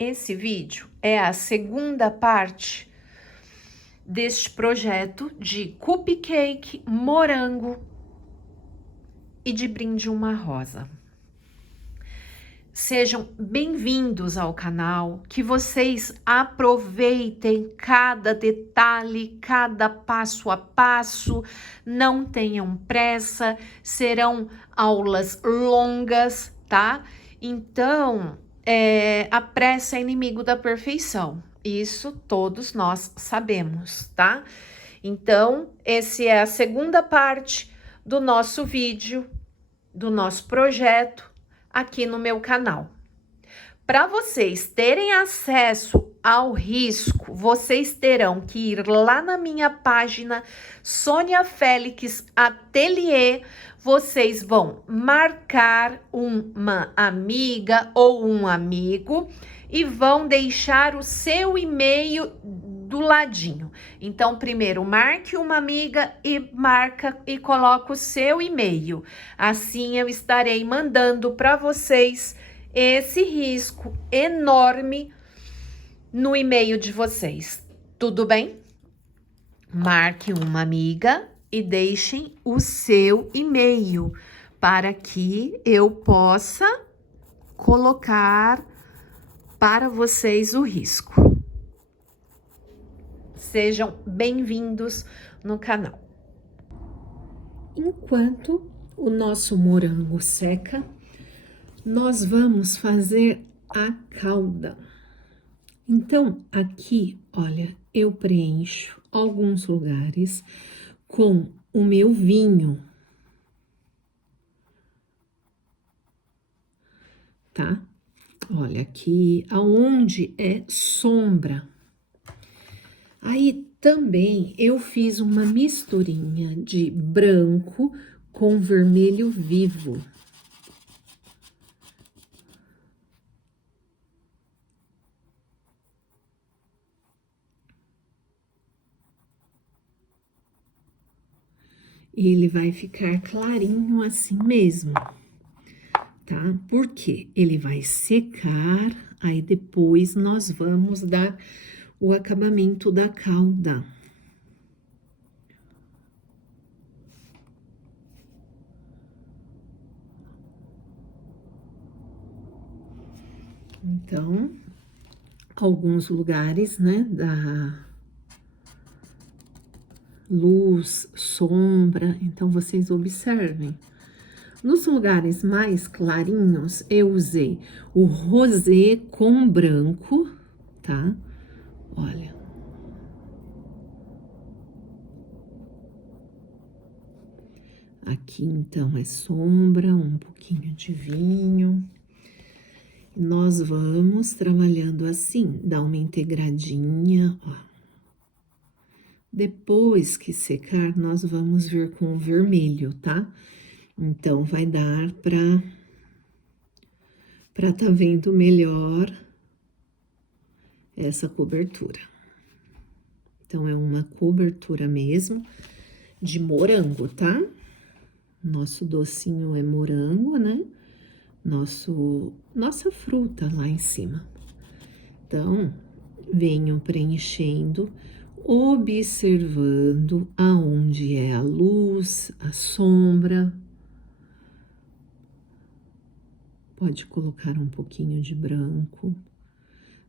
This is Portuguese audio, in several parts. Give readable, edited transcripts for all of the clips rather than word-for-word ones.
Esse vídeo é a segunda parte deste projeto de cupcake, morango e de brinde uma rosa. Sejam bem-vindos ao canal, que vocês aproveitem cada detalhe, cada passo a passo, não tenham pressa, serão aulas longas, tá? Então, a pressa é inimigo da perfeição, isso todos nós sabemos, tá? Então, essa é a segunda parte do nosso vídeo, do nosso projeto, aqui no meu canal. Para vocês terem acesso ao risco, vocês terão que ir lá na minha página Sônia Félix Atelier. Vocês vão marcar uma amiga ou um amigo e vão deixar o seu e-mail do ladinho. Então, primeiro marque uma amiga e coloca o seu e-mail. Assim eu estarei mandando para vocês esse risco enorme no e-mail de vocês. Tudo bem? Marque uma amiga e deixem o seu e-mail para que eu possa colocar para vocês o risco. Sejam bem-vindos no canal. Enquanto o nosso morango seca, nós vamos fazer a calda. Então, aqui, olha, eu preencho alguns lugares com o meu vinho, tá? Olha, aqui aonde é sombra. Aí também eu fiz uma misturinha de branco com vermelho vivo. Ele vai ficar clarinho assim mesmo, tá? Porque ele vai secar, aí depois nós vamos dar o acabamento da calda. Então, alguns lugares, né, da luz, sombra, então vocês observem. Nos lugares mais clarinhos, eu usei o rosé com branco, tá? Olha. Aqui, então, é sombra, um pouquinho de vinho. Nós vamos trabalhando assim, dá uma integradinha, ó. Depois que secar, nós vamos vir com o vermelho, tá? Então, vai dar pra tá vendo melhor essa cobertura. Então, é uma cobertura mesmo de morango, tá? Nosso docinho é morango, né? Nossa fruta lá em cima. Então, venho preenchendo, observando aonde é a luz, a sombra. Pode colocar um pouquinho de branco,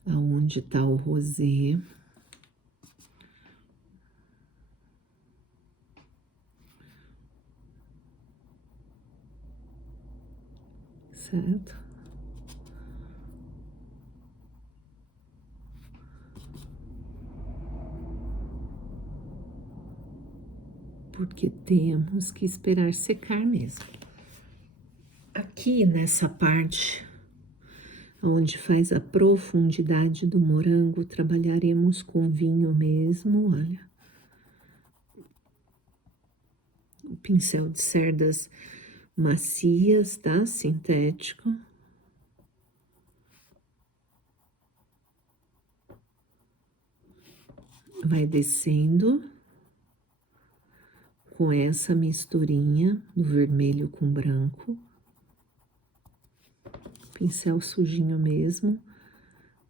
aonde tá o rosé. Certo? Porque temos que esperar secar mesmo. Aqui nessa parte, onde faz a profundidade do morango, trabalharemos com vinho mesmo, olha. O pincel de cerdas macias, tá? Sintético. Vai descendo com essa misturinha do vermelho com branco. Pincel sujinho mesmo,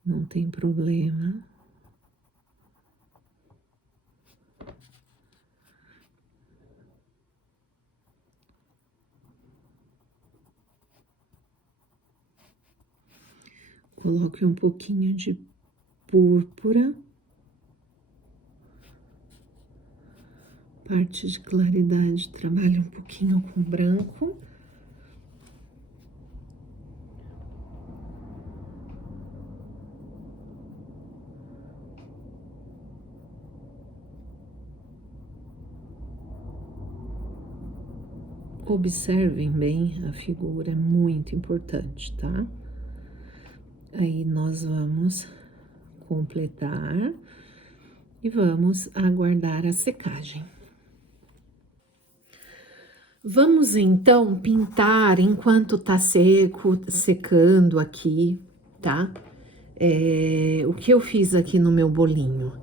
Não tem problema. Coloque um pouquinho de púrpura. Parte de claridade, trabalhe um pouquinho com branco. Observem bem a figura, é muito importante, tá? Aí nós vamos completar e vamos aguardar a secagem. Vamos então pintar enquanto tá seco, secando aqui, tá? O que eu fiz aqui no meu bolinho?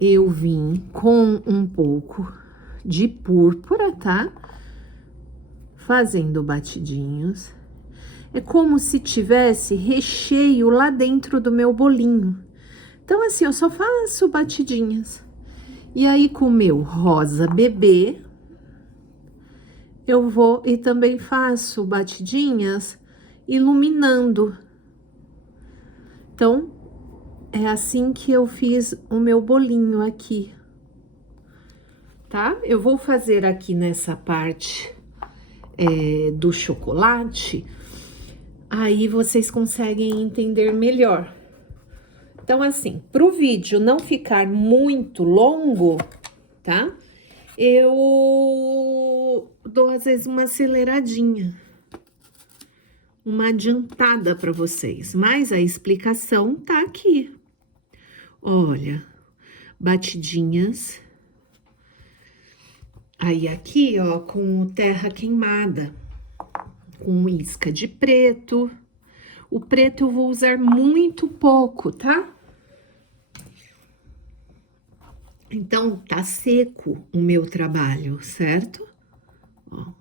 Eu vim com um pouco de púrpura, tá? Fazendo batidinhos. É como se tivesse recheio lá dentro do meu bolinho. Então, assim, eu só faço batidinhas. E aí, com o meu rosa bebê, eu vou e também faço batidinhas iluminando. Então, é assim que eu fiz o meu bolinho aqui, tá? Eu vou fazer aqui nessa parte do chocolate, aí vocês conseguem entender melhor. Então, assim, pro vídeo não ficar muito longo, tá? Eu dou às vezes uma aceleradinha, uma adiantada para vocês, mas a explicação tá aqui. Olha, batidinhas. Aí aqui, ó, com terra queimada, com isca de preto. O preto eu vou usar muito pouco, tá? Então, tá seco o meu trabalho, certo? Ó.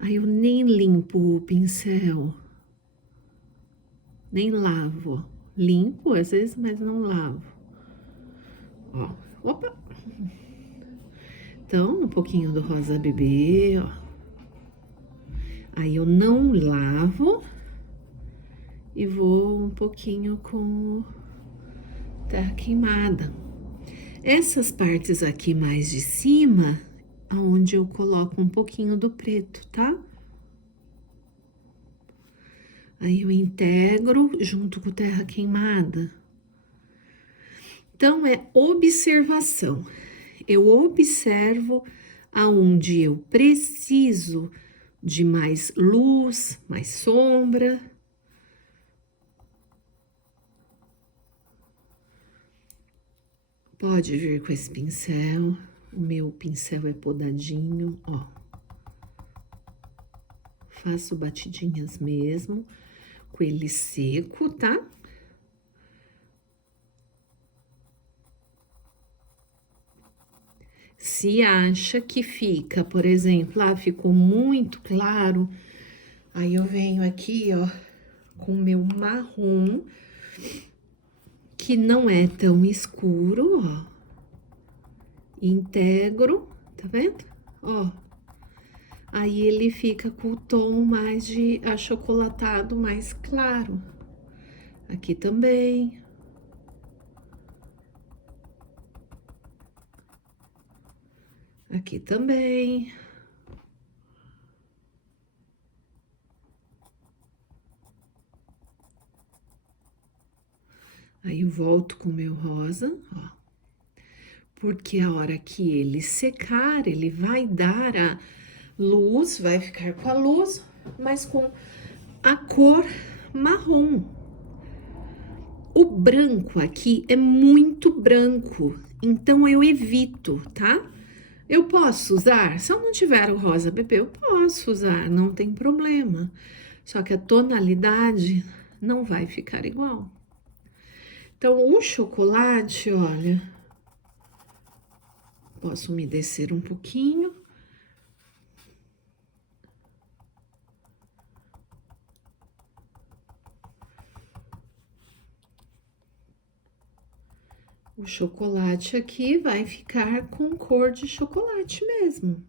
Aí eu nem limpo o pincel. Nem lavo. Limpo às vezes, mas não lavo. Ó, opa! Então, um pouquinho do rosa bebê, ó. Aí eu não lavo e vou um pouquinho com terra queimada. Essas partes aqui mais de cima, aonde eu coloco um pouquinho do preto, tá? Aí eu integro junto com terra queimada. Então, é observação. Eu observo aonde eu preciso de mais luz, mais sombra. Pode vir com esse pincel. O meu pincel é podadinho, ó. Faço batidinhas mesmo, com ele seco, tá? Se acha que fica, por exemplo, ficou muito claro, aí eu venho aqui, ó, com o meu marrom, que não é tão escuro, ó. Integro, tá vendo? Ó. Aí ele fica com o tom mais de achocolatado, mais claro. Aqui também. Aqui também. Aí eu volto com o meu rosa, ó. Porque a hora que ele secar, ele vai dar a luz, vai ficar com a luz, mas com a cor marrom. O branco aqui é muito branco, então eu evito, tá? Eu posso usar, se eu não tiver o rosa bebê, eu posso usar, não tem problema. Só que a tonalidade não vai ficar igual. Então, o chocolate, olha, posso umedecer um pouquinho. O chocolate aqui vai ficar com cor de chocolate mesmo.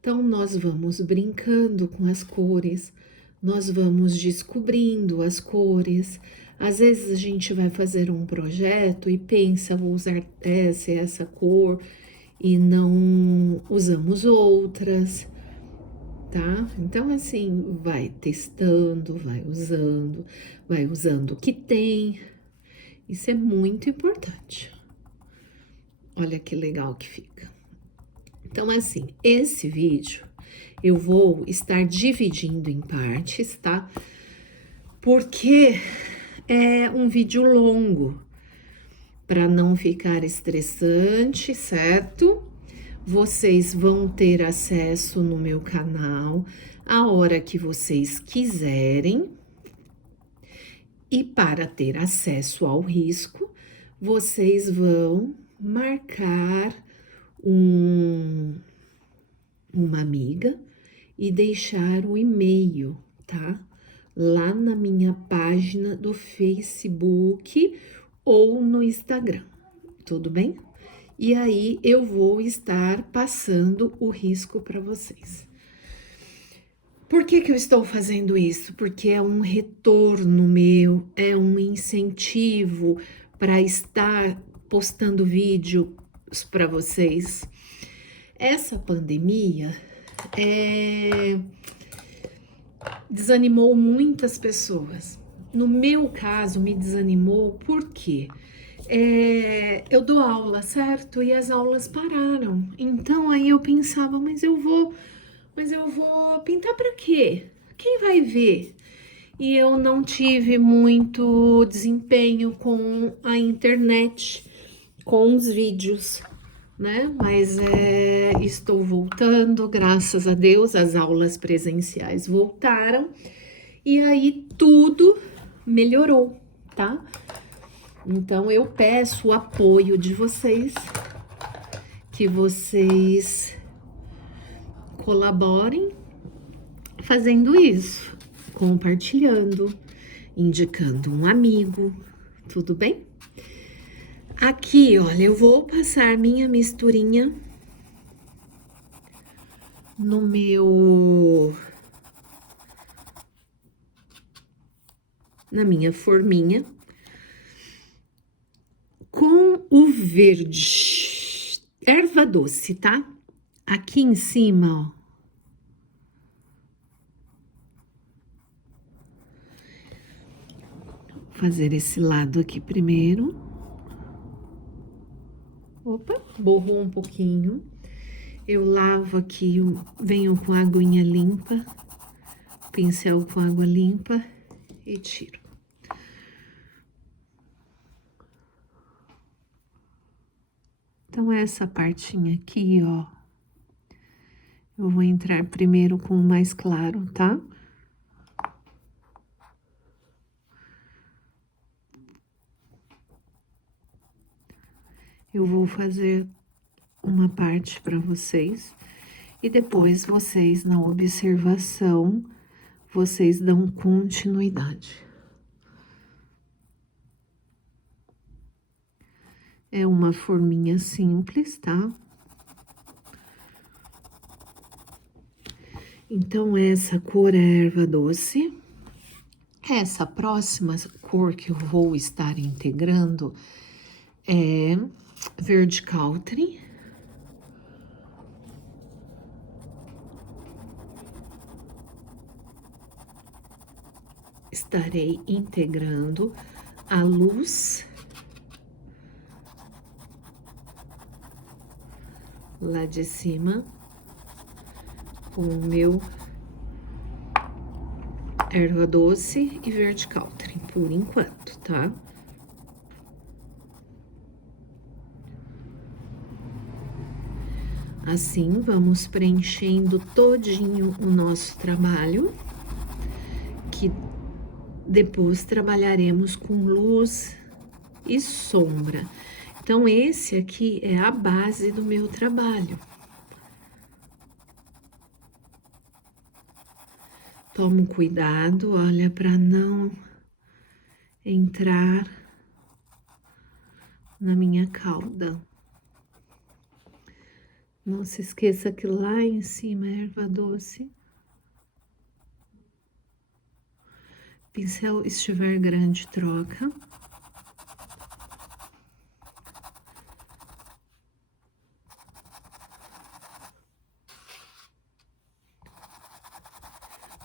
Então, nós vamos brincando com as cores, nós vamos descobrindo as cores. Às vezes a gente vai fazer um projeto e pensa, vou usar essa cor e não usamos outras, tá? Então, assim, vai testando, vai usando o que tem. Isso é muito importante. Olha que legal que fica. Então, assim, esse vídeo eu vou estar dividindo em partes, tá? Porque é um vídeo longo, para não ficar estressante, certo? Vocês vão ter acesso no meu canal a hora que vocês quiserem. E para ter acesso ao risco, vocês vão marcar uma amiga e deixar o e-mail, tá? Lá na minha página do Facebook ou no Instagram, tudo bem? E aí eu vou estar passando o risco para vocês. Por que eu estou fazendo isso? Porque é um retorno meu, é um incentivo para estar postando vídeos para vocês. Essa pandemia desanimou muitas pessoas. No meu caso, me desanimou porque eu dou aula, certo? E as aulas pararam. Então aí eu pensava, mas eu vou pintar para quê? Quem vai ver? E eu não tive muito desempenho com a internet, com os vídeos, né? Mas estou voltando, graças a Deus, as aulas presenciais voltaram e aí tudo melhorou, tá? Então eu peço o apoio de vocês, que vocês colaborem fazendo isso, compartilhando, indicando um amigo, tudo bem? Aqui, olha, eu vou passar minha misturinha na minha forminha com o verde, erva doce, tá? Aqui em cima, ó. Fazer esse lado aqui primeiro. Opa, borrou um pouquinho. Eu lavo aqui, venho com a aguinha limpa, pincel com água limpa e tiro. Então, essa partinha aqui, ó, eu vou entrar primeiro com o mais claro, tá? Eu vou fazer uma parte para vocês e depois vocês, na observação, vocês dão continuidade. É uma forminha simples, tá? Então, essa cor é erva doce. Essa próxima cor que eu vou estar integrando é verde country. Estarei integrando a luz lá de cima com o meu erva doce e verde country, por enquanto, tá? Assim, vamos preenchendo todinho o nosso trabalho, que depois trabalharemos com luz e sombra. Então, esse aqui é a base do meu trabalho. Tomo cuidado, olha, para não entrar na minha cauda. Não se esqueça que lá em cima é erva doce. Pincel estiver grande, troca.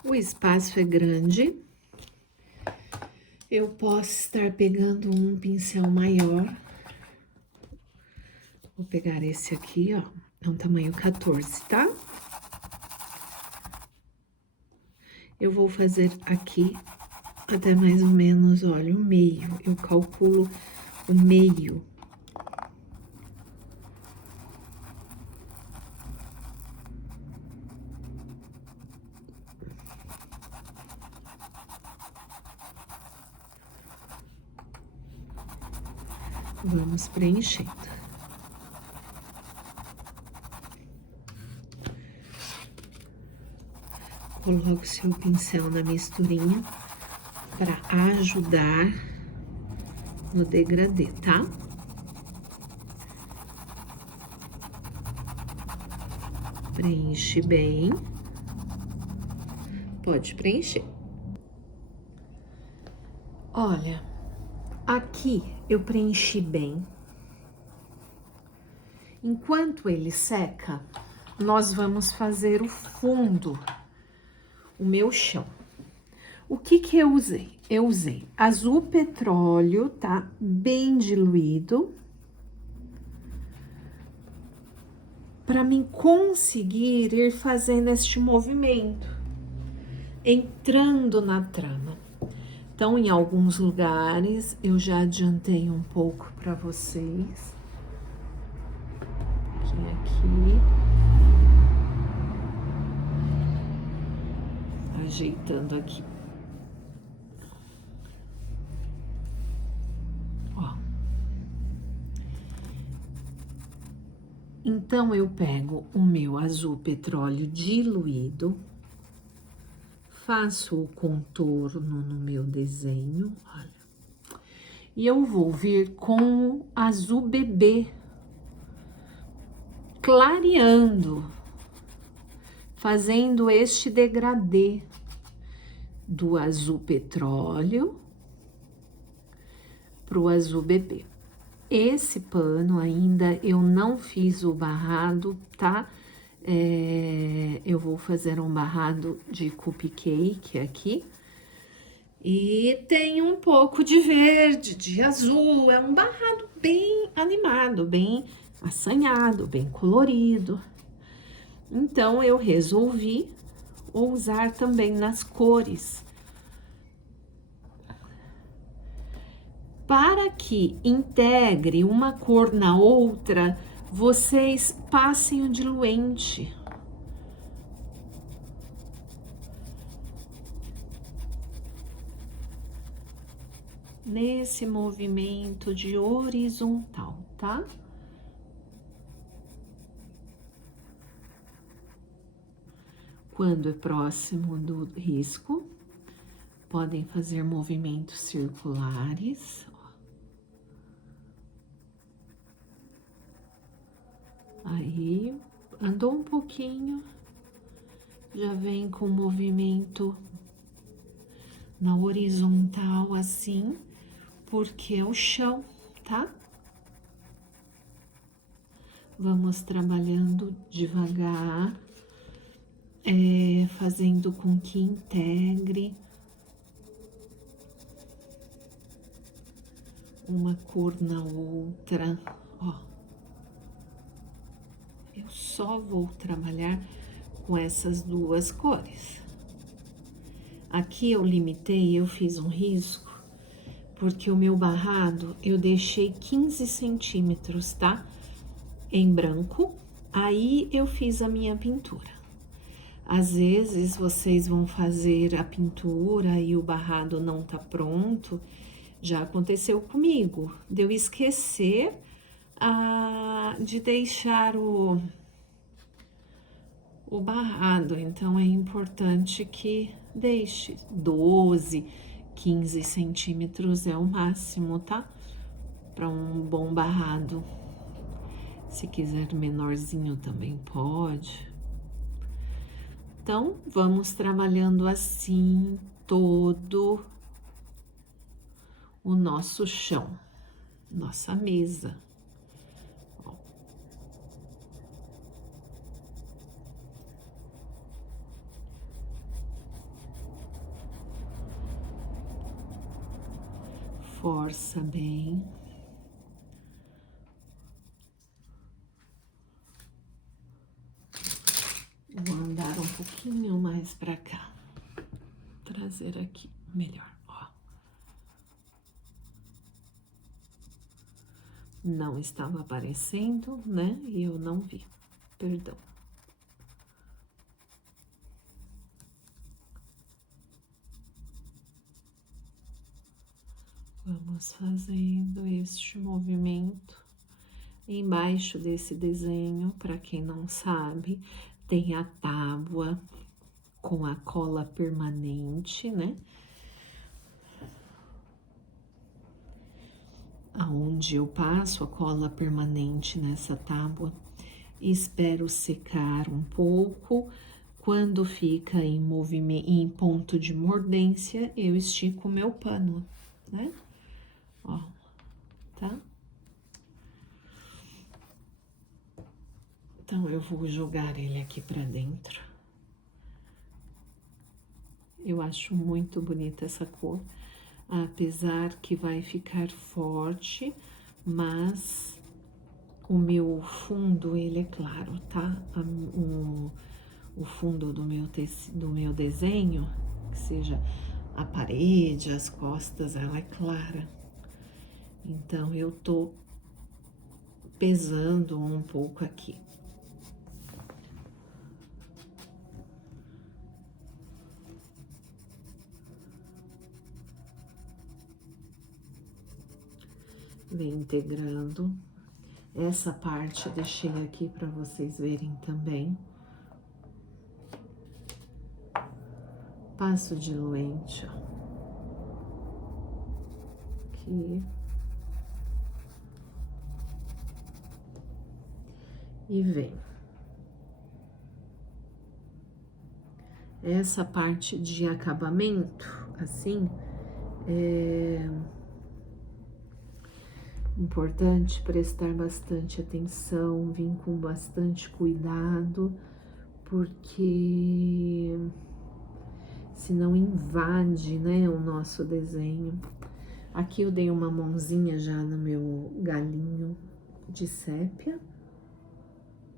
O espaço é grande. Eu posso estar pegando um pincel maior. Vou pegar esse aqui, ó. É um tamanho 14, tá? Eu vou fazer aqui até mais ou menos, olha, o meio. Eu calculo o meio. Vamos preenchendo. Coloque o seu pincel na misturinha para ajudar no degradê, tá? Preenche bem. Pode preencher. Olha, aqui eu preenchi bem. Enquanto ele seca, nós vamos fazer o fundo, o meu chão. O que que eu usei? Eu usei azul petróleo, tá? Bem diluído. Para mim conseguir ir fazendo este movimento, entrando na trama. Então, em alguns lugares, eu já adiantei um pouco para vocês. Aqui. Ajeitando aqui. Ó. Então, eu pego o meu azul petróleo diluído, faço o contorno no meu desenho, olha. E eu vou vir com o azul bebê, clareando, fazendo este degradê do azul petróleo pro azul bebê. Esse pano ainda eu não fiz o barrado, tá? Eu vou fazer um barrado de cupcake aqui. E tem um pouco de verde, de azul. É um barrado bem animado, bem assanhado, bem colorido. Então, eu resolvi usar também nas cores. Para que integre uma cor na outra, vocês passem o diluente. Nesse movimento de horizontal, tá? Quando é próximo do risco, podem fazer movimentos circulares. Aí, andou um pouquinho, já vem com movimento na horizontal assim, porque é o chão, tá? Vamos trabalhando devagar, fazendo com que integre uma cor na outra, ó. Eu só vou trabalhar com essas duas cores. Aqui eu limitei, eu fiz um risco, porque o meu barrado eu deixei 15 centímetros, tá? Em branco, aí eu fiz a minha pintura. Às vezes vocês vão fazer a pintura e o barrado não tá pronto. Já aconteceu comigo, de eu esquecer de deixar o barrado. Então, é importante que deixe 12, 15 centímetros é o máximo, tá? para um bom barrado. Se quiser menorzinho também pode. Então, vamos trabalhando assim todo o nosso chão, nossa mesa. Ó. Força bem. Vou andar um pouquinho mais para cá. Trazer aqui melhor, ó. Não estava aparecendo, né? E eu não vi. Perdão. Vamos fazendo este movimento. Embaixo desse desenho, para quem não sabe, tem a tábua com a cola permanente, né? Aonde eu passo a cola permanente nessa tábua, espero secar um pouco. Quando fica em movimento, em ponto de mordência, eu estico o meu pano, né? Ó, tá? Então, eu vou jogar ele aqui pra dentro. Eu acho muito bonita essa cor, apesar que vai ficar forte, mas o meu fundo, ele é claro, tá? O fundo do meu desenho, que seja a parede, as costas, ela é clara. Então, eu tô pesando um pouco aqui. Vem integrando. Essa parte eu deixei aqui para vocês verem também. Passo diluente, ó. Aqui. E vem. Essa parte de acabamento, assim, é importante prestar bastante atenção, vir com bastante cuidado, porque senão invade, né, o nosso desenho. Aqui eu dei uma mãozinha já no meu galinho de sépia,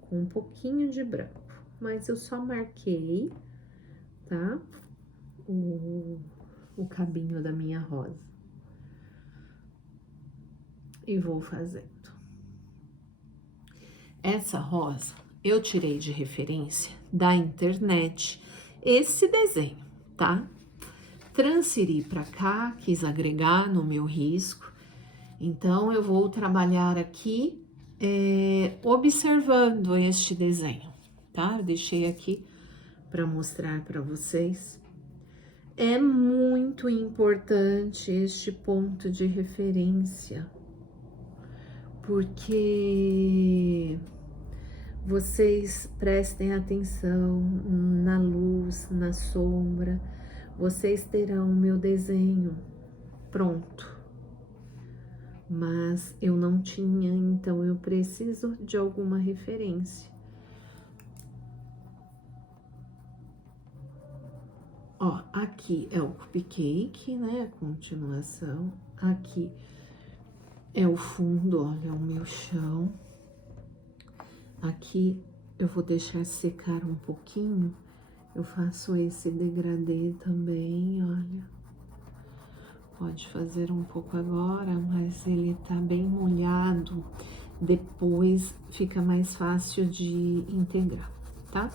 com um pouquinho de branco, mas eu só marquei, tá? O cabinho da minha rosa. E vou fazendo. Essa rosa eu tirei de referência da internet esse desenho, tá? Transferi para cá, quis agregar no meu risco. Então, eu vou trabalhar aqui observando este desenho, tá? Eu deixei aqui para mostrar para vocês. É muito importante este ponto de referência, porque vocês prestem atenção na luz, na sombra, vocês terão o meu desenho pronto, mas eu não tinha, então eu preciso de alguma referência. Ó, aqui é o cupcake, né, a continuação, aqui é o fundo, olha, o meu chão. Aqui eu vou deixar secar um pouquinho, eu faço esse degradê também, olha. Pode fazer um pouco agora, mas ele tá bem molhado, depois fica mais fácil de integrar, tá?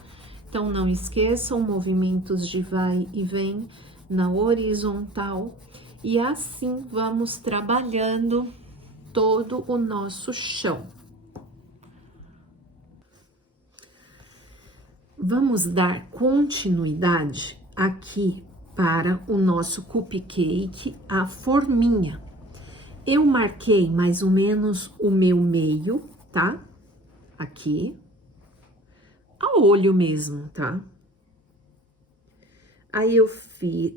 Então, não esqueçam movimentos de vai e vem na horizontal, e assim vamos trabalhando todo o nosso chão. Vamos dar continuidade aqui para o nosso cupcake, a forminha. Eu marquei mais ou menos o meu meio, tá? Aqui. A olho mesmo, tá? Aí eu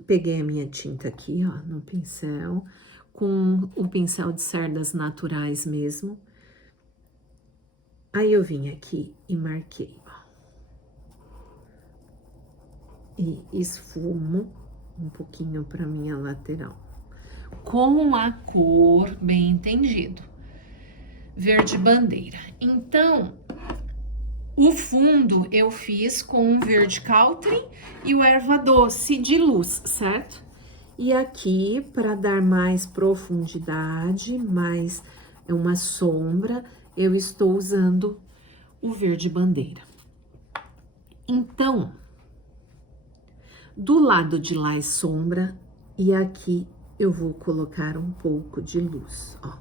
peguei a minha tinta aqui, ó, no pincel, com o pincel de cerdas naturais mesmo. Aí eu vim aqui e marquei, ó. E esfumo um pouquinho pra minha lateral. Com a cor, bem entendido, verde bandeira. Então, o fundo eu fiz com o verde Caltrim e o erva doce de luz, certo? E aqui, para dar mais profundidade, mais uma sombra, eu estou usando o verde bandeira. Então, do lado de lá é sombra e aqui eu vou colocar um pouco de luz, ó.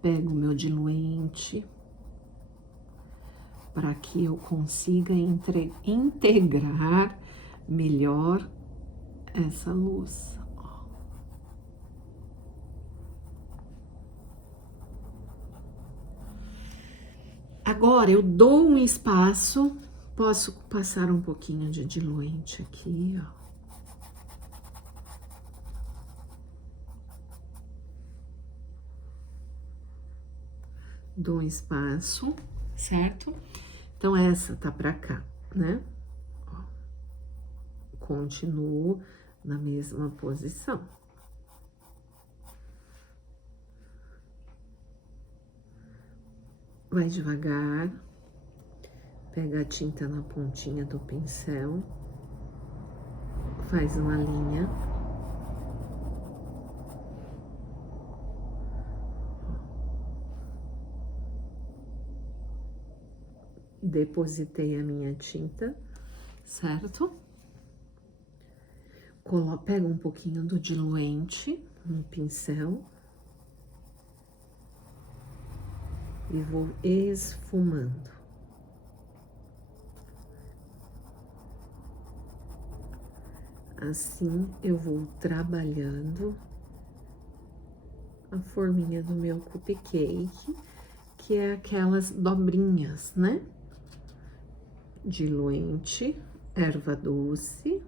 Pego o meu diluente para que eu consiga integrar melhor essa luz. Agora eu dou um espaço, posso passar um pouquinho de diluente aqui, ó. Dou um espaço, certo? Então, essa tá pra cá, né? Ó. Continuo na mesma posição. Vai devagar, pega a tinta na pontinha do pincel, faz uma linha. Depositei a minha tinta, certo? Pego um pouquinho do diluente no pincel e vou esfumando. Assim eu vou trabalhando a forminha do meu cupcake, que é aquelas dobrinhas, né? Diluente, erva doce.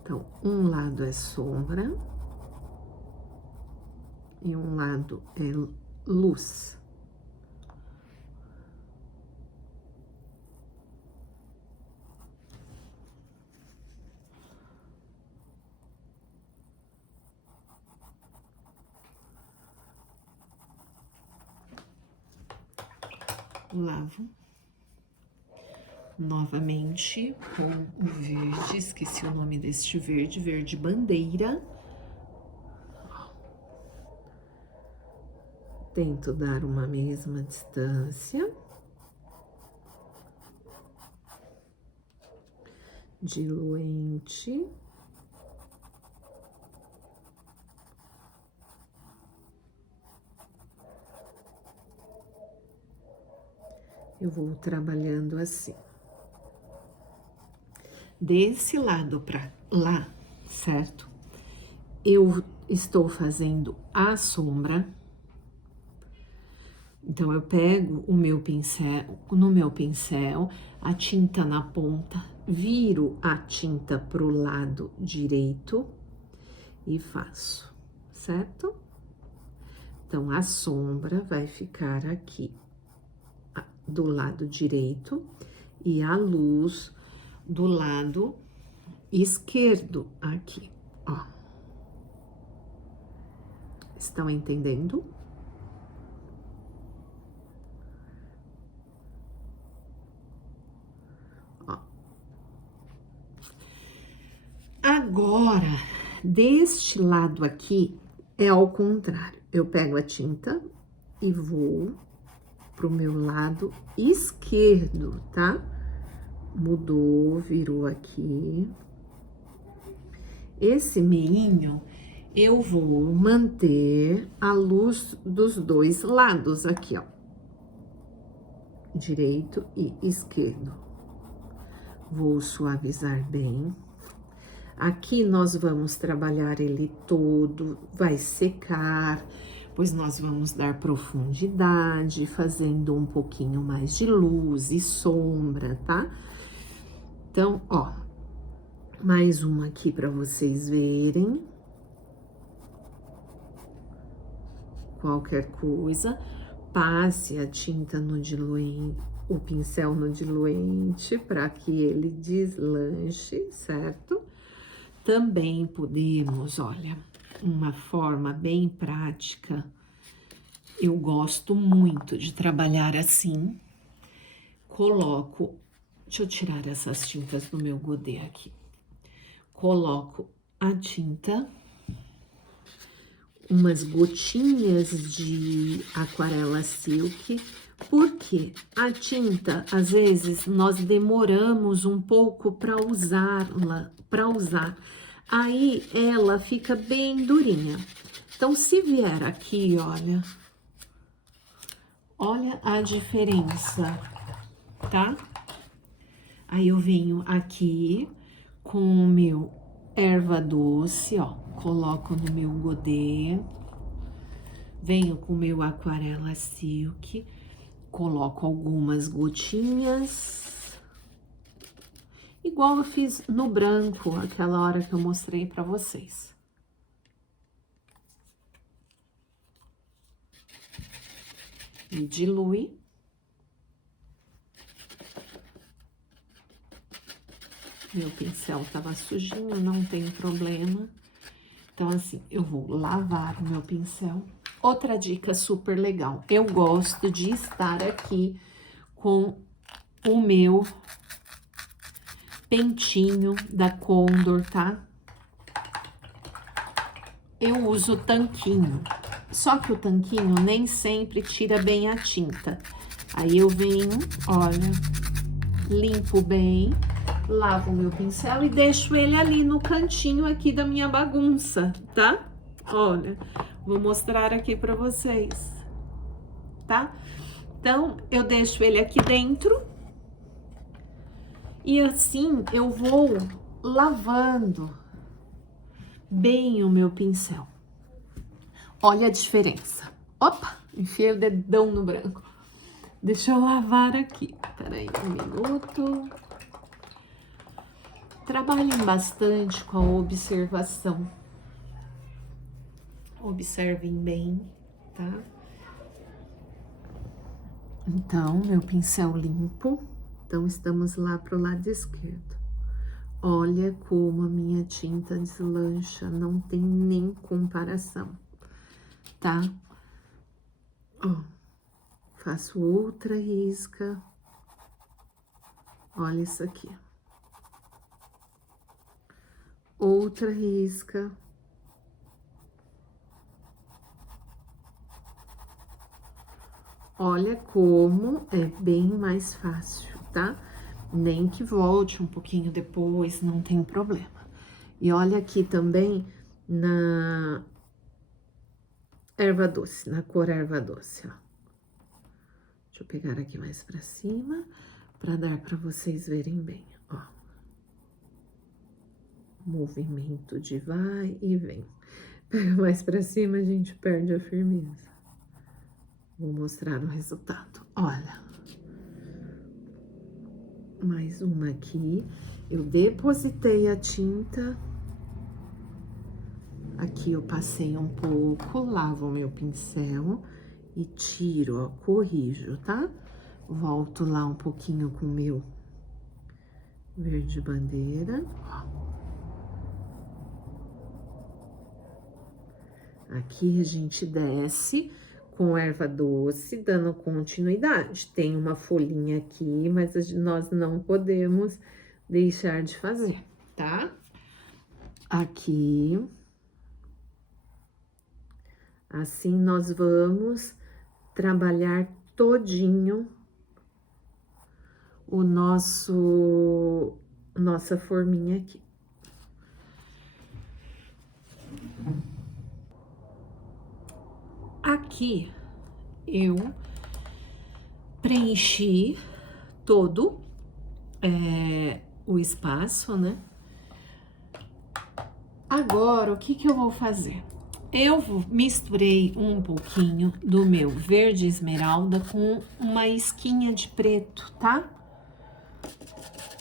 Então, um lado é sombra e um lado é luz. Lavo novamente com o verde, esqueci o nome deste verde, verde bandeira. Tento dar uma mesma distância. Diluente. Eu vou trabalhando assim. Desse lado para lá, certo? Eu estou fazendo a sombra. Então, eu pego o meu pincel, no meu pincel, a tinta na ponta, viro a tinta pro lado direito e faço, certo? Então, a sombra vai ficar aqui do lado direito e a luz do lado esquerdo aqui, ó. Estão entendendo? Ó. Agora, deste lado aqui é ao contrário. Eu pego a tinta e vou pro meu lado esquerdo, tá? Mudou, virou aqui. Esse meinho, eu vou manter a luz dos dois lados aqui, ó. Direito e esquerdo. Vou suavizar bem. Aqui nós vamos trabalhar ele todo, vai secar, pois nós vamos dar profundidade, fazendo um pouquinho mais de luz e sombra, tá? Então, ó, mais uma aqui para vocês verem. Qualquer coisa, passe a tinta no diluente, o pincel no diluente, para que ele deslanche, certo? Também podemos, olha, uma forma bem prática, eu gosto muito de trabalhar assim, coloco, deixa eu tirar essas tintas do meu godê aqui, coloco a tinta, umas gotinhas de aquarela silk, porque a tinta, às vezes, nós demoramos um pouco para usar, aí ela fica bem durinha. Então, se vier aqui, olha a diferença, tá? Aí eu venho aqui com o meu erva doce, ó, coloco no meu godê, venho com o meu aquarela silk, coloco algumas gotinhas, igual eu fiz no branco, aquela hora que eu mostrei pra vocês. E dilui. Meu pincel tava sujinho, não tem problema. Então, assim, eu vou lavar o meu pincel. Outra dica super legal, eu gosto de estar aqui com o meu pentinho da Condor, tá? Eu uso tanquinho, só que o tanquinho nem sempre tira bem a tinta. Aí eu venho, olha, limpo bem, lavo o meu pincel e deixo ele ali no cantinho aqui da minha bagunça, tá? Olha, vou mostrar aqui pra vocês, tá? Então, eu deixo ele aqui dentro e assim eu vou lavando bem o meu pincel. Olha a diferença. Opa, enfiei o dedão no branco. Deixa eu lavar aqui. Peraí, um minuto. Trabalhem bastante com a observação. Observem bem, tá? Então, meu pincel limpo. Então, estamos lá pro lado esquerdo. Olha como a minha tinta deslancha, não tem nem comparação, tá? Ó, faço outra risca. Olha isso aqui. Outra risca. Olha como é bem mais fácil, tá? Nem que volte um pouquinho depois, não tem problema. E olha aqui também na erva doce, na cor erva doce, ó. Deixa eu pegar aqui mais pra cima, pra dar pra vocês verem bem, ó. Movimento de vai e vem. Pega mais pra cima, a gente perde a firmeza. Vou mostrar o resultado, olha. Mais uma aqui. Eu depositei a tinta. Aqui eu passei um pouco, lavo o meu pincel e tiro, ó, corrijo, tá? Volto lá um pouquinho com o meu verde bandeira, ó. Aqui a gente desce com erva doce, dando continuidade. Tem uma folhinha aqui, mas nós não podemos deixar de fazer, tá? Aqui. Assim, nós vamos trabalhar todinho o nossa forminha aqui. Aqui eu preenchi todo o espaço, né? Agora, o que eu vou fazer? Eu misturei um pouquinho do meu verde esmeralda com uma isquinha de preto, tá?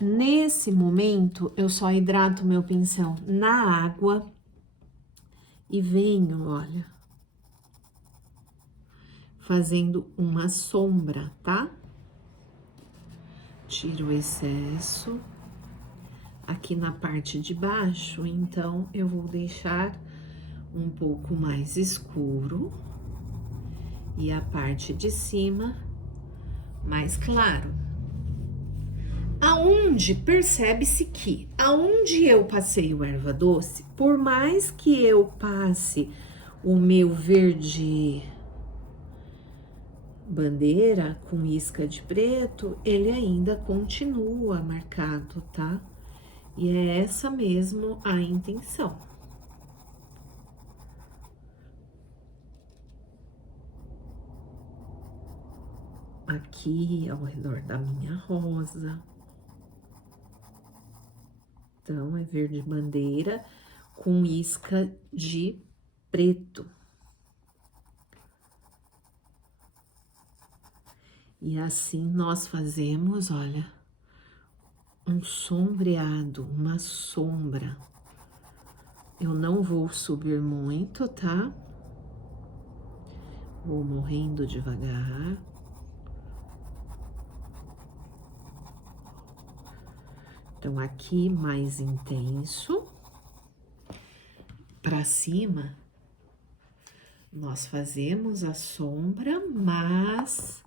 Nesse momento, eu só hidrato meu pincel na água e venho, olha, fazendo uma sombra, tá? Tiro o excesso. Aqui na parte de baixo, então, eu vou deixar um pouco mais escuro e a parte de cima mais claro. Aonde percebe-se que, aonde eu passei o erva doce, por mais que eu passe o meu verde bandeira com isca de preto, ele ainda continua marcado, tá? E é essa mesmo a intenção. Aqui ao redor da minha rosa. Então, é verde bandeira com isca de preto. E assim nós fazemos, olha, um sombreado, uma sombra. Eu não vou subir muito, tá? Vou morrendo devagar. Então, aqui mais intenso. Pra cima, nós fazemos a sombra, mas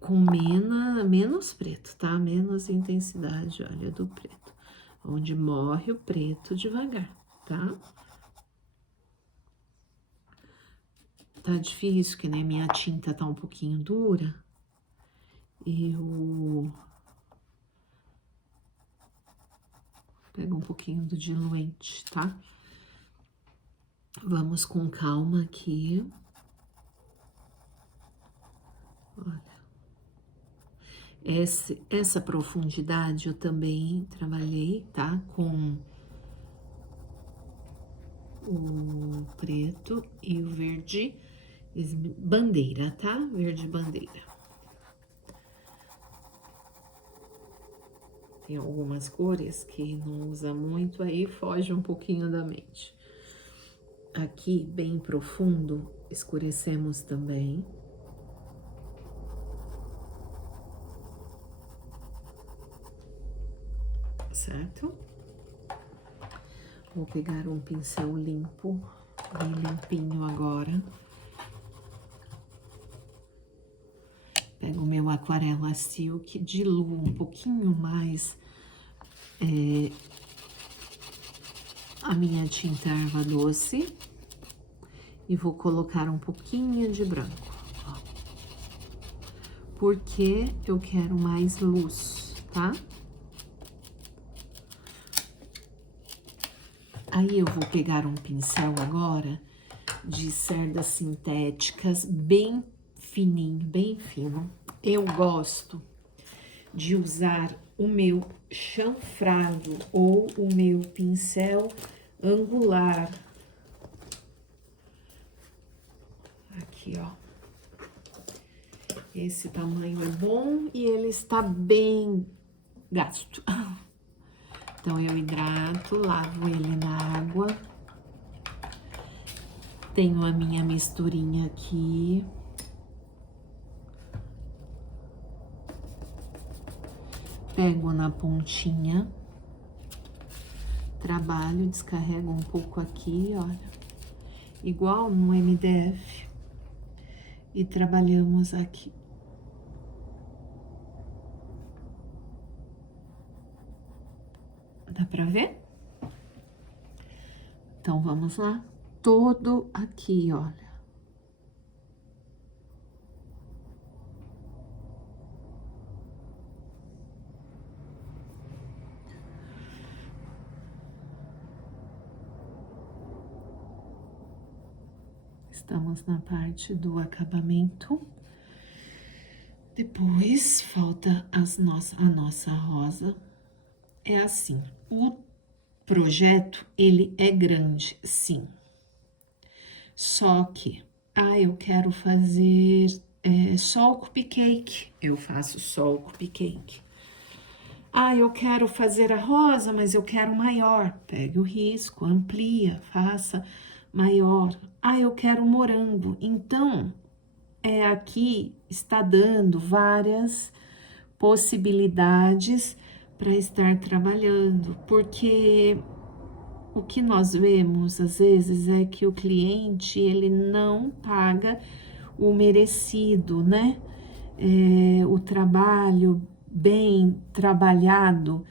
com menos preto, tá? Menos intensidade, olha, do preto. Onde morre o preto devagar, tá? Tá difícil, que nem minha tinta tá um pouquinho dura. Eu pego um pouquinho do diluente, tá? Vamos com calma aqui. Olha. Essa profundidade eu também trabalhei, tá? Com o preto e o verde bandeira, tá? Verde bandeira. Tem algumas cores que não usa muito, aí foge um pouquinho da mente. Aqui, bem profundo, escurecemos também. Certo? Vou pegar um pincel limpo, bem limpinho agora. Pego o meu aquarela silk, diluo um pouquinho mais a minha tinta erva doce e vou colocar um pouquinho de branco, ó, porque eu quero mais luz, tá? Aí eu vou pegar um pincel agora de cerdas sintéticas bem fininho, bem fino. Eu gosto de usar o meu chanfrado ou o meu pincel angular. Aqui, ó. Esse tamanho é bom e ele está bem gasto. Então, eu hidrato, lavo ele na água. Tenho a minha misturinha aqui. Pego na pontinha, trabalho, descarrego um pouco aqui, olha, igual no MDF, e trabalhamos aqui. Dá pra ver? Então, vamos lá. Todo aqui, olha. Estamos na parte do acabamento. Depois falta a nossa rosa. É assim, o projeto ele é grande, sim. Só que, eu quero fazer só o cupcake. Eu faço só o cupcake. Eu quero fazer a rosa, mas eu quero maior. Pegue o risco, amplia, faça maior. Eu quero morango. Então, aqui está dando várias possibilidades para estar trabalhando, porque o que nós vemos às vezes é que o cliente ele não paga o merecido, né? O trabalho bem trabalhado.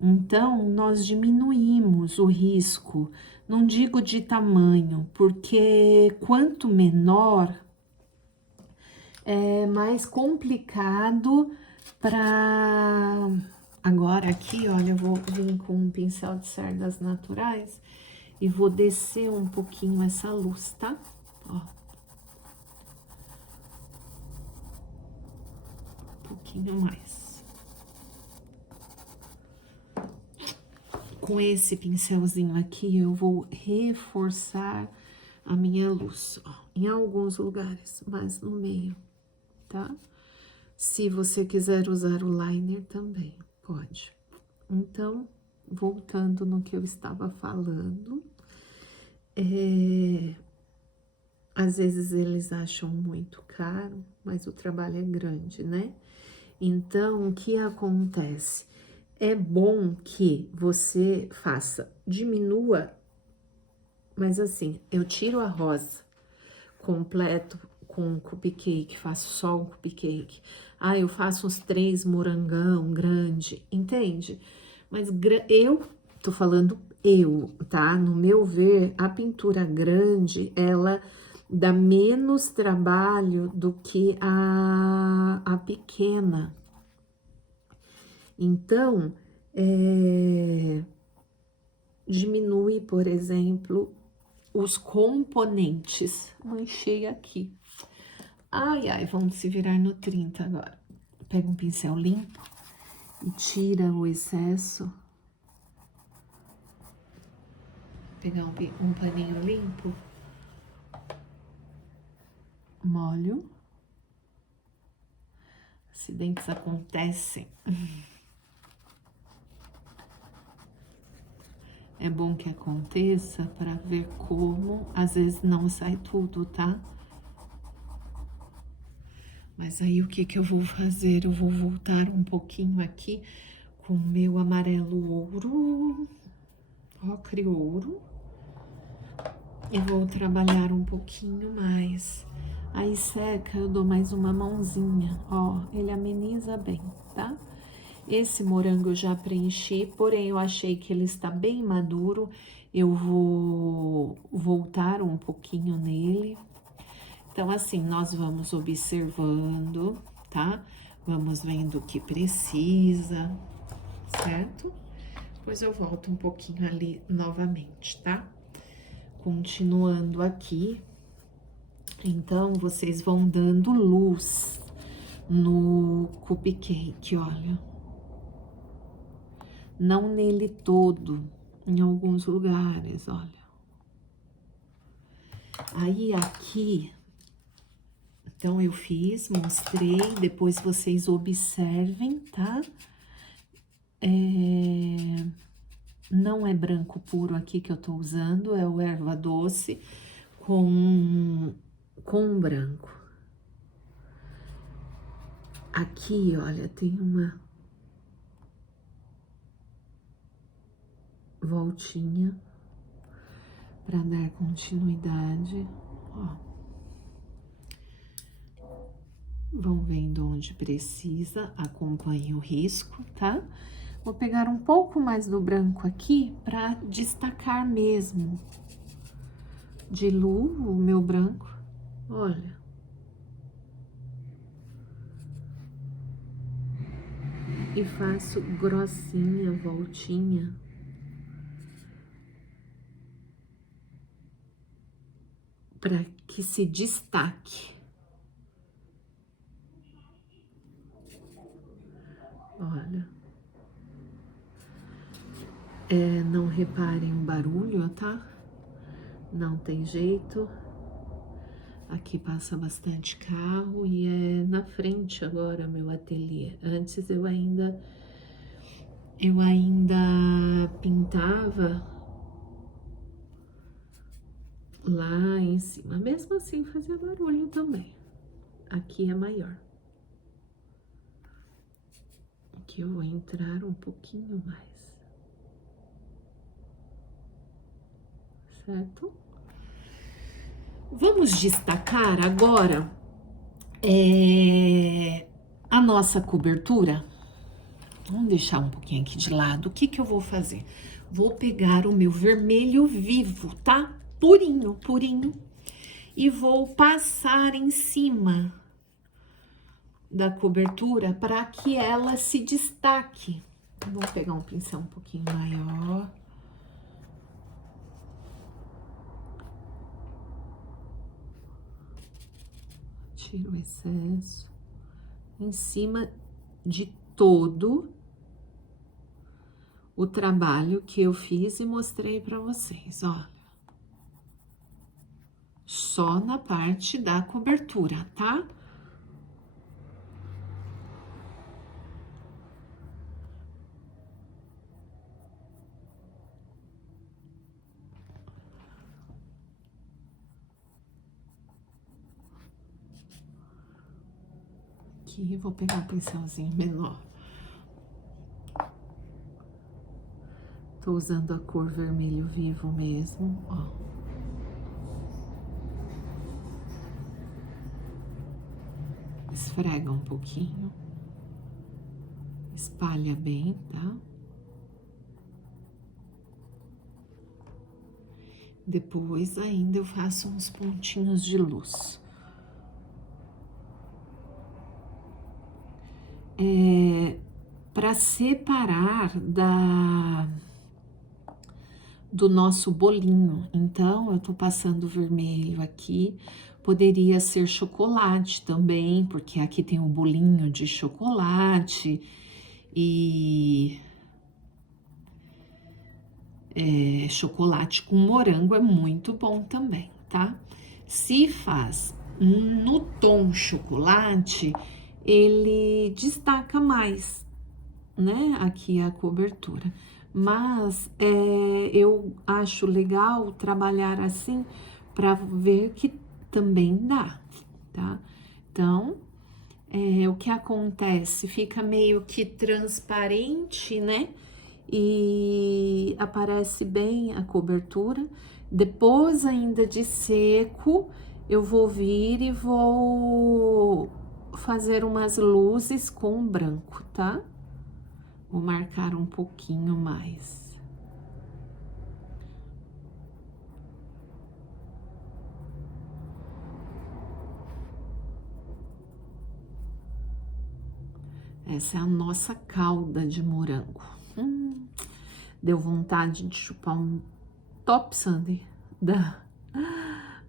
Então, nós diminuímos o risco, não digo de tamanho, porque quanto menor, é mais complicado para... Agora aqui, olha, eu vou vir com um pincel de cerdas naturais e vou descer um pouquinho essa luz, tá? Ó. Um pouquinho mais. Com esse pincelzinho aqui, eu vou reforçar a minha luz, ó, em alguns lugares, mas no meio, tá? Se você quiser usar o liner também, pode. Então, voltando no que eu estava falando, às vezes eles acham muito caro, mas o trabalho é grande, né? Então, o que acontece? É bom que você faça, diminua, mas assim, eu tiro a rosa completo com cupcake, faço só um cupcake. Eu faço uns 3 morangão grande, entende? Mas eu tô falando tá? No meu ver, a pintura grande, ela dá menos trabalho do que a pequena. Então, diminui, por exemplo, os componentes. Manchei aqui. Vamos se virar no 30 agora. Pega um pincel limpo e tira o excesso. Pegar um paninho limpo. Molho. Acidentes acontecem. É bom que aconteça para ver como às vezes não sai tudo, tá? Mas aí o que eu vou fazer? Eu vou voltar um pouquinho aqui com o meu amarelo ouro, ocre ouro, e vou trabalhar um pouquinho mais. Aí seca, eu dou mais uma mãozinha, ó, ele ameniza bem, tá? Esse morango eu já preenchi, porém eu achei que ele está bem maduro, eu vou voltar um pouquinho nele. Então, assim, nós vamos observando, tá? Vamos vendo o que precisa, certo? Depois eu volto um pouquinho ali novamente, tá? Continuando aqui, então, vocês vão dando luz no cupcake, olha. Não nele todo, em alguns lugares, olha. Aí, aqui, então, eu fiz, mostrei, depois vocês observem, tá? Não é branco puro aqui que eu tô usando, é o erva doce com branco. Aqui, olha, tem uma voltinha para dar continuidade, ó. Vão vendo onde precisa, acompanhe o risco, tá? Vou pegar um pouco mais do branco aqui para destacar mesmo. Diluo o meu branco, olha. E faço grossinha, voltinha. para que se destaque. Olha. Não reparem o barulho, tá? Não tem jeito. Aqui passa bastante carro e é na frente agora meu ateliê. Antes eu ainda pintava lá em cima. Mesmo assim fazia barulho também. Aqui é maior. Aqui eu vou entrar um pouquinho mais. Certo? Vamos destacar agora a nossa cobertura. Vamos deixar um pouquinho aqui de lado. O que eu vou fazer? Vou pegar o meu vermelho vivo, tá? Purinho, purinho. E vou passar em cima da cobertura para que ela se destaque. Vou pegar um pincel um pouquinho maior. Tiro o excesso. Em cima de todo o trabalho que eu fiz e mostrei para vocês, olha. Só na parte da cobertura, tá? Aqui, vou pegar um pincelzinho menor. Tô usando a cor vermelho vivo mesmo, ó. Esfrega um pouquinho. Espalha bem, tá? Depois ainda eu faço uns pontinhos de luz. Para separar do nosso bolinho. Então, eu tô passando vermelho aqui. Poderia ser chocolate também, porque aqui tem um bolinho de chocolate e chocolate com morango é muito bom também, tá? Se faz no tom chocolate, ele destaca mais, né? Aqui a cobertura. Mas eu acho legal trabalhar assim para ver que também dá, tá? Então, o que acontece? Fica meio que transparente, né? E aparece bem a cobertura. Depois ainda de seco, eu vou vir e vou fazer umas luzes com branco, tá? Vou marcar um pouquinho mais. Essa é a nossa calda de morango. Deu vontade de chupar um top sundae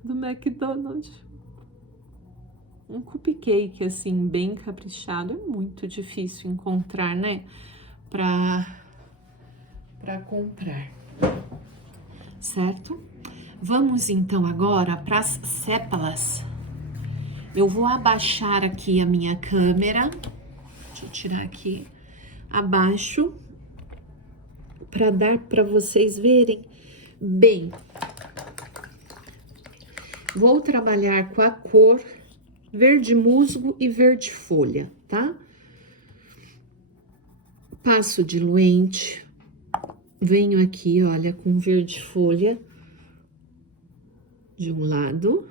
do McDonald's. Um cupcake, assim, bem caprichado. É muito difícil encontrar, né? Pra comprar. Certo? Vamos, então, agora para as sépalas. Eu vou abaixar aqui a minha câmera. Deixa eu tirar aqui. Abaixo. Para dar para vocês verem bem. Vou trabalhar com a cor verde musgo e verde folha, tá? Passo diluente, venho aqui, olha, com verde folha de um lado.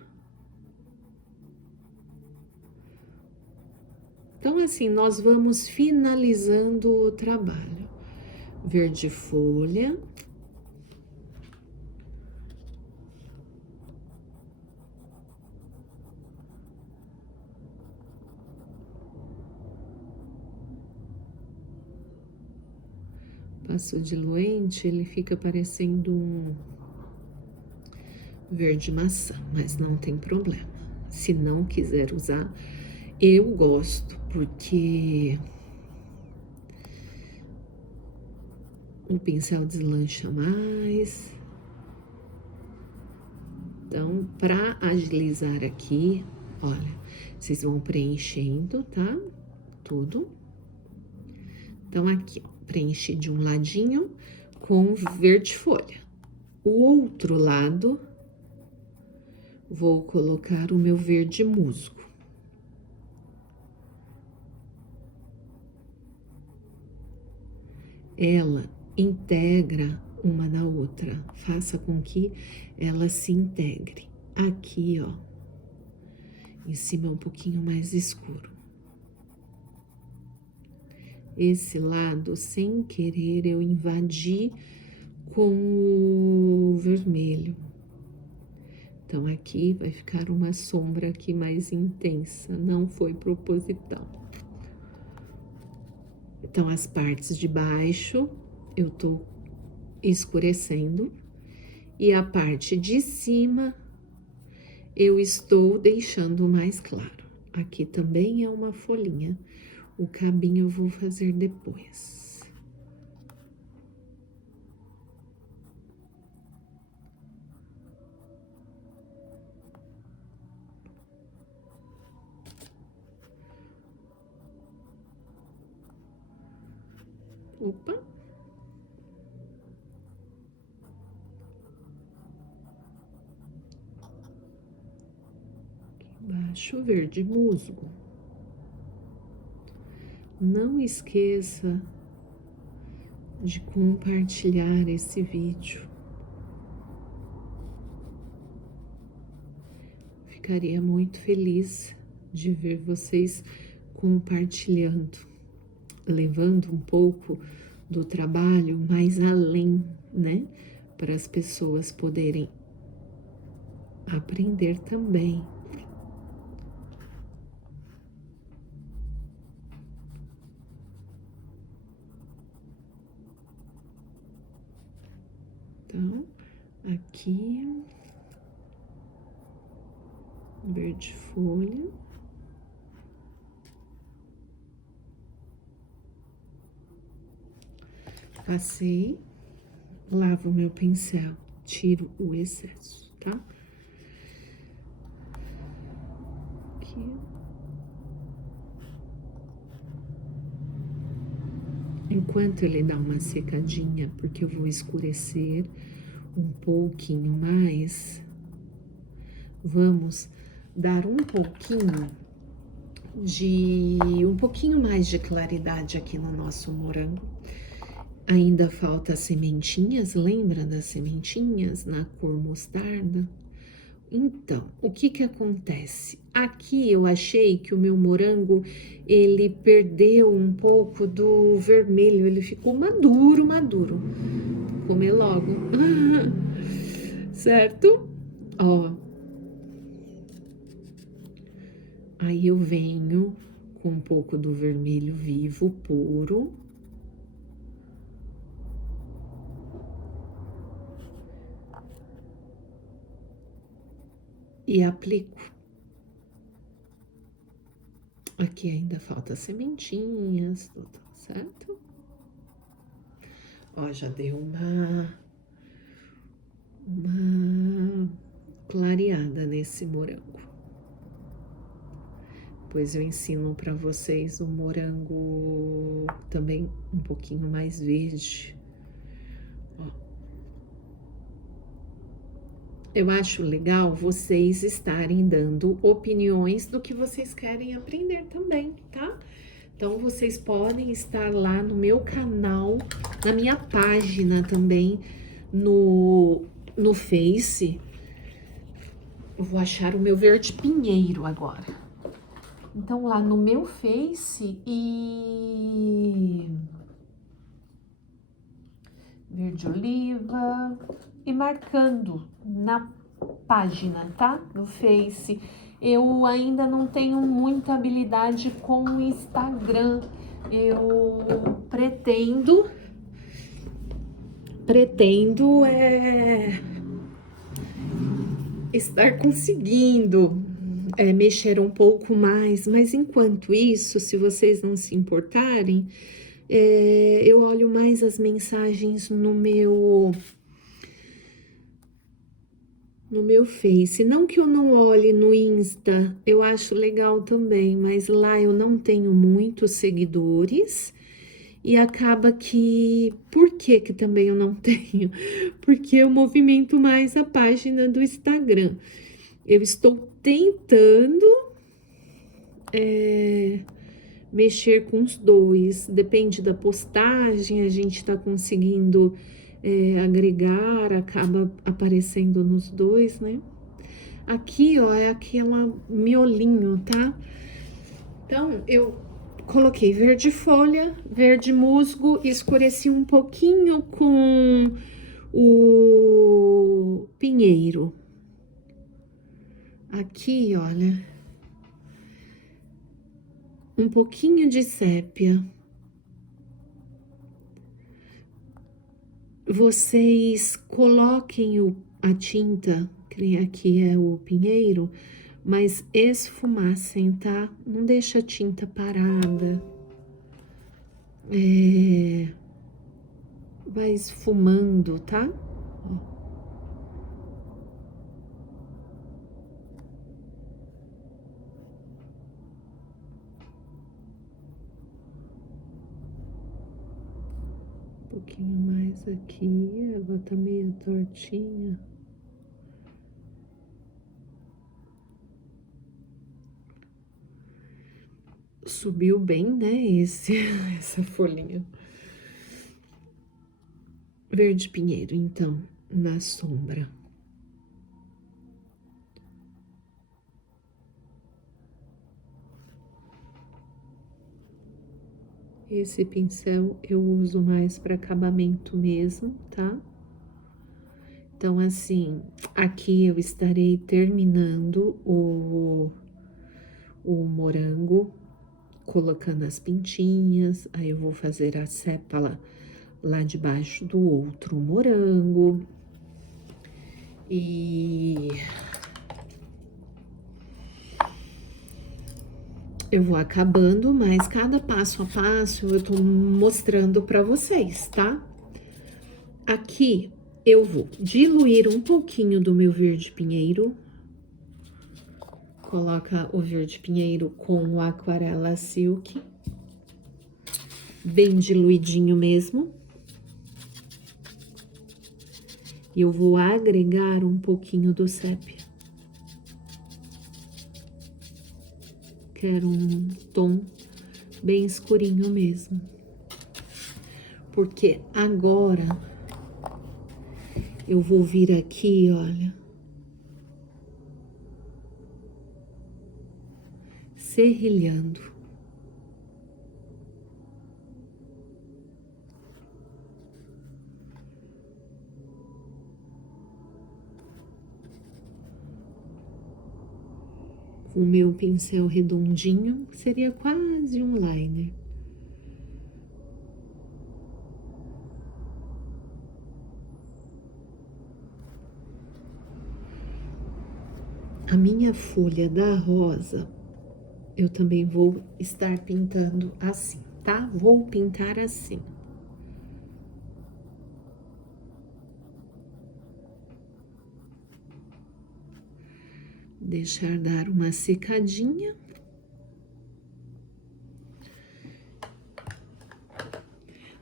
Então, assim, nós vamos finalizando o trabalho. Verde folha. Passo diluente, ele fica parecendo verde maçã, mas não tem problema. Se não quiser usar, eu gosto, porque o pincel deslancha mais. Então, para agilizar aqui, olha, vocês vão preenchendo, tá? Tudo. Então, aqui, ó, preenchi de um ladinho com verde folha. O outro lado, vou colocar o meu verde musgo. Ela integra uma na outra, faça com que ela se integre. Aqui, ó, em cima é um pouquinho mais escuro. Esse lado, sem querer, eu invadi com o vermelho. Então, aqui vai ficar uma sombra aqui mais intensa, não foi proposital. Então, as partes de baixo, eu tô escurecendo, e a parte de cima, eu estou deixando mais claro. Aqui também é uma folhinha, o cabinho eu vou fazer depois. Opa! Aqui embaixo, verde musgo. Não esqueça de compartilhar esse vídeo. Ficaria muito feliz de ver vocês compartilhando, levando um pouco do trabalho mais além, né? Para as pessoas poderem aprender também. Então, aqui, verde folha. Passei, lavo meu pincel, tiro o excesso, tá? Aqui. Enquanto ele dá uma secadinha, porque eu vou escurecer um pouquinho mais, vamos dar um pouquinho mais de claridade aqui no nosso morango. Ainda falta sementinhas, lembra das sementinhas na cor mostarda? Então, o que que acontece? Aqui eu achei que o meu morango, ele perdeu um pouco do vermelho, ele ficou maduro. Vou comer logo. Certo? Ó. Aí eu venho com um pouco do vermelho vivo, puro. E aplico. Aqui ainda falta sementinhas, tudo, certo? Ó, já deu uma clareada nesse morango. Depois eu ensino para vocês o morango também um pouquinho mais verde. Ó. Eu acho legal vocês estarem dando opiniões do que vocês querem aprender também, tá? Então, vocês podem estar lá no meu canal, na minha página também, no Face. Eu vou achar o meu verde pinheiro agora. Então, lá no meu Face e... verde oliva... e marcando na página, tá? No Face. Eu ainda não tenho muita habilidade com o Instagram. Eu pretendo estar conseguindo mexer um pouco mais, mas enquanto isso, se vocês não se importarem, eu olho mais as mensagens no meu Face. Não que eu não olhe no Insta, eu acho legal também, mas lá eu não tenho muitos seguidores. E acaba que... Por que que também eu não tenho? Porque eu movimento mais a página do Instagram. Eu estou tentando mexer com os dois. Depende da postagem, a gente tá conseguindo agregar, acaba aparecendo nos dois, né? Aqui, ó, é aquela miolinho, tá? Então, eu coloquei verde folha, verde musgo, escureci um pouquinho com o pinheiro. Aqui, olha, um pouquinho de sépia. Vocês coloquem a tinta, que nem aqui é o pinheiro, mas esfumacem, tá? Não deixa a tinta parada. Vai esfumando, tá? Ó. Um pouquinho mais aqui, ela tá meio tortinha. Subiu bem, né, essa folhinha. Verde pinheiro, então, na sombra. Esse pincel eu uso mais para acabamento mesmo, tá? Então, assim, aqui eu estarei terminando o morango, colocando as pintinhas, aí eu vou fazer a sépala lá debaixo do outro morango. E eu vou acabando, mas cada passo a passo eu tô mostrando pra vocês, tá? Aqui eu vou diluir um pouquinho do meu verde pinheiro. Coloca o verde pinheiro com o aquarela silk. Bem diluidinho mesmo. E eu vou agregar um pouquinho do sépia. Quero um tom bem escurinho mesmo. Porque agora eu vou vir aqui, olha, serrilhando. Com o meu pincel redondinho, seria quase um liner. A minha folha da rosa, eu também vou estar pintando assim, tá? Vou pintar assim. Deixar dar uma secadinha.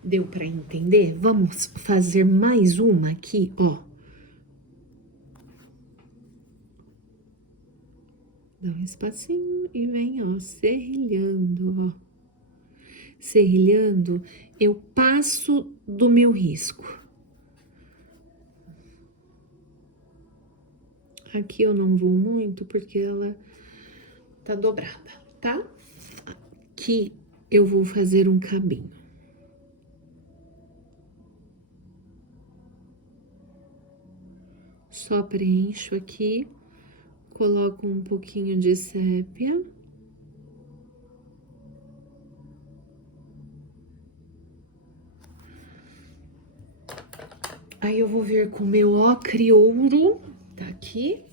Deu para entender? Vamos fazer mais uma aqui, ó. Dá um espacinho e vem, ó, serrilhando, ó. Serrilhando, eu passo do meu risco. Aqui eu não vou muito, porque ela tá dobrada, tá? Aqui eu vou fazer um cabinho. Só preencho aqui, coloco um pouquinho de sépia. Aí eu vou vir com o meu ocre ouro, tá aqui.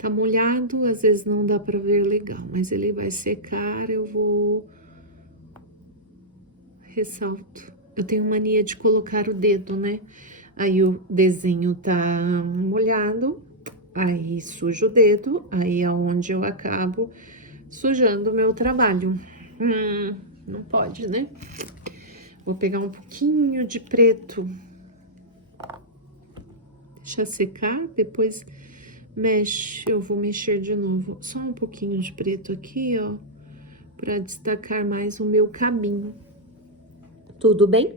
Tá molhado, às vezes não dá pra ver legal, mas ele vai secar, eu vou... Ressalto. Eu tenho mania de colocar o dedo, né? Aí o desenho tá molhado, aí sujo o dedo, aí é onde eu acabo sujando o meu trabalho. Não pode, né? Vou pegar um pouquinho de preto. Deixa secar, depois mexe. Eu vou mexer de novo. Só um pouquinho de preto aqui, ó, para destacar mais o meu caminho. Tudo bem?